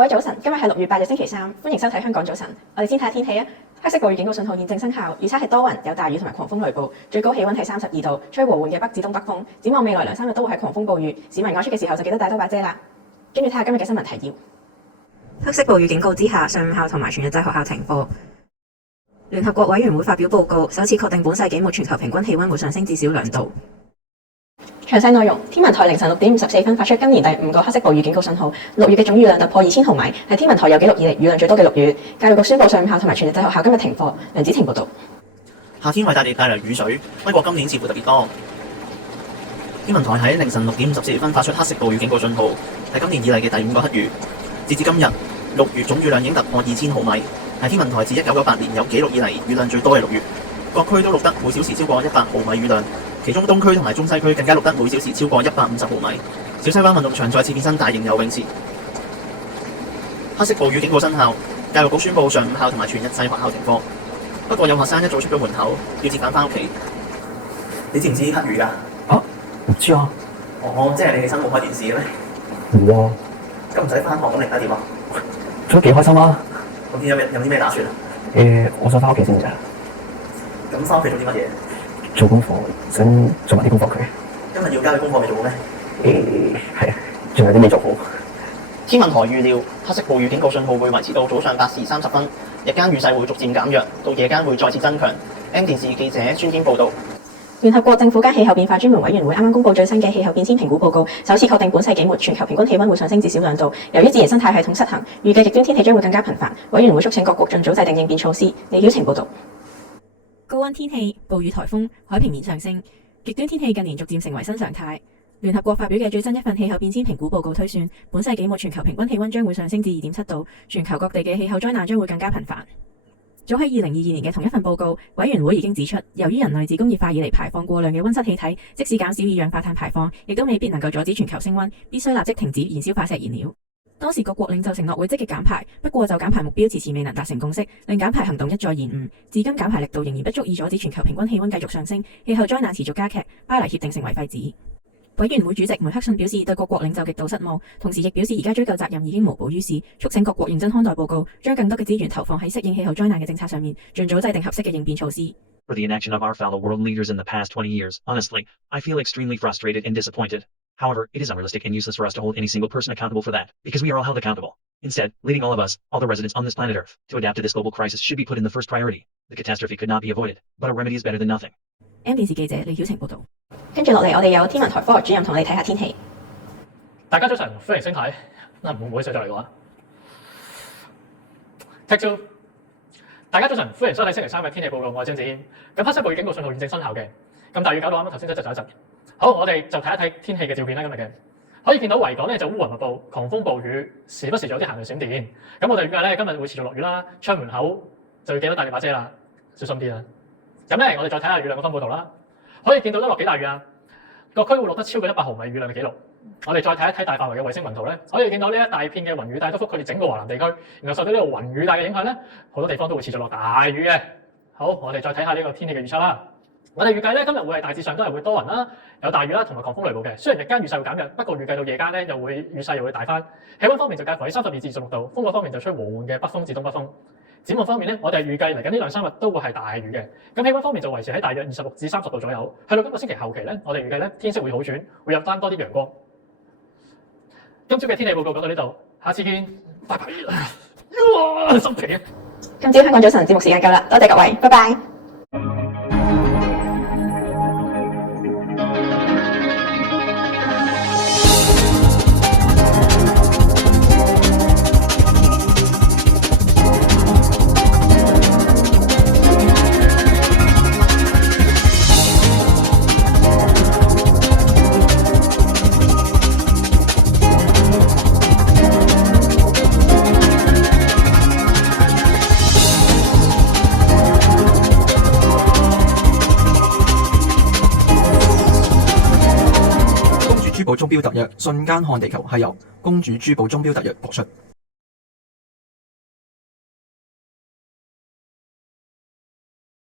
各位早晨，今日係6月8日星期三，歡迎收睇香港早晨。我哋先睇下天氣啊。黑色暴雨警告信號現正生效，預測係多雲，有大雨同埋狂風雷暴，最高氣溫係32度，吹和緩嘅北至東北風。展望未來2-3日都會係狂風暴雨，市民外出嘅時候就記得帶多把遮啦。跟住睇下今日嘅新聞提要。黑色暴雨警告之下，上午校同埋全日制學校停課。聯合國委員會發表報告，首次確定本世紀末全球平均氣溫會上升至少2度。詳細內容，天文台凌晨6點54分發出今年第5個黑色暴雨警告信號，6月嘅總雨量突破2000毫米，係天文台有紀錄以嚟雨量最多嘅6月。教育局宣布上午校同埋全日制學校今日停課。梁子晴報導。夏天為大地帶來雨水，不過今年似乎特別多。天文台喺凌晨6點54分發出黑色暴雨警告信號，係今年以嚟嘅第5個黑雨。截至今日，6月總雨量已經突破2000毫米，係天文台自1998年有紀錄以嚟雨量最多嘅6月。各區都錄得每小時超過100毫米雨量。其中東區同埋中西區更加錄得每小時超過150毫米。小西灣運動場再次變身大型游泳池。黑色暴雨警告生效，教育局宣布上午校同埋全日制學校停課。不過有學生一早出咗門口，要折返返屋企。你知唔知黑雨㗎？啊，唔知啊。哦，即係你起身冇開電視嘅咩？冇啊。咁唔使返學咁，你而家點啊？做得幾開心啊！咁有啲咩打算啊？我想返屋企先咋。咁返屋企做啲乜嘢？做功課，想做埋啲功課佢。今日要交嘅功課未做好咩？係啊，仲有啲未做好。天文台預料黑色暴雨警告信號會維持到早上8時30分，日間雨勢會逐漸減弱，到夜間會再次增強。M 電視記者孫堅報導。聯合國政府間氣候變化專門委員會啱啱公布最新嘅氣候變遷評估報告，首次確定本世紀末全球平均氣溫會上升至少2度。由於自然生態系統失衡，預計極端天氣將會更加頻繁。委員會促請各國盡早制定應變措施。李曉晴報導。高溫天氣、暴雨颱風、海平面上升，極端天氣近年逐漸成為新常態。聯合國發表嘅最新一份氣候變遷評估報告推算，本世紀末全球平均氣溫將會上升至2.7度，全球各地嘅氣候災難將會更加頻繁。早喺2022年嘅同一份報告，委員會已經指出，由於人類自工業化以嚟排放過量嘅溫室氣體，即使減少二氧化碳排放，亦都未必能夠阻止全球升溫，必須立即停止燃燒化石燃料。當時各國領袖承諾會積極減排，不過就減排目標遲遲未能達成共識，令減排行動一再延誤。至今減排力度仍然不足以阻止全球平均氣溫繼續上升，氣候災難持續加劇，巴黎協定成為廢紙。委員會主席梅克遜表示對各國領袖極度失望，同時亦表示而家追究責任已經無補於事，促請各國認真看待報告，將更多嘅資源投放喺適應氣候災難嘅政策上面，盡早制定合適嘅應變措施。For the inaction of our fellow world leaders in the past 20 years, honestly, I feel extremely frustrated and disappointed. However, it is unrealistic and useless for us to hold any single person accountable for that, because we are all held accountable. Instead, leading all of us, all the residents on this planet Earth, to adapt to this global crisis should be put in the first priority. The catastrophe could not be avoided, but a remedy is better than nothing. M 電視記者李曉晴報導。跟住落嚟，我哋有天文台科學主任同你睇下天氣。大家早晨，歡迎收睇。唔好意思，再嚟講啊。Take two。大家早晨，歡迎收睇星期3嘅天氣報告。我係張子軒。咁黑色暴雨警告信號現正生效嘅。咁大雨搞到啱啱頭先一陣。好，我哋就睇一睇天氣嘅照片啦。今日嘅可以見到維港咧就烏雲密布，狂風暴雨，時不時就有啲行雷閃電。咁我哋預計咧今日會持續落雨啦，出門口就要記得帶住把遮啦，小心啲啦。咁咧，我哋再睇下雨量嘅分佈圖啦。可以見到得落幾大雨啊！各區會錄得超過100毫米雨量嘅記錄。我哋再睇一睇大範圍嘅衛星雲圖咧，可以見到呢一大片嘅雲雨帶都覆蓋住整個華南地區，然後受到呢個雲雨帶嘅影響咧，好多地方都會持續落大雨嘅。好，我哋再睇下呢個天氣嘅預測啦。我哋預計咧今日會係大致上都係會多雲啦，有大雨啦，同埋狂風雷暴嘅。雖然日間雨勢會減弱，不過預計到夜間咧雨勢又會大翻。氣溫方面就介乎喺32至26度，風力方面就吹和緩嘅北風至東北風。展望方面咧，我哋預計嚟緊呢2-3日都會係大雨嘅。咁氣溫方面就維持喺大約26至30度左右。去到今個星期後期咧，我哋預計咧天色會好轉，會有翻多啲陽光。今朝嘅天氣報告講到呢度，下次見，拜拜。心皮啊！今朝香港早晨節目時間夠啦，多謝各位，拜拜。珠寶鐘錶特約瞬間看地球係由公主珠寶鐘錶特約播出。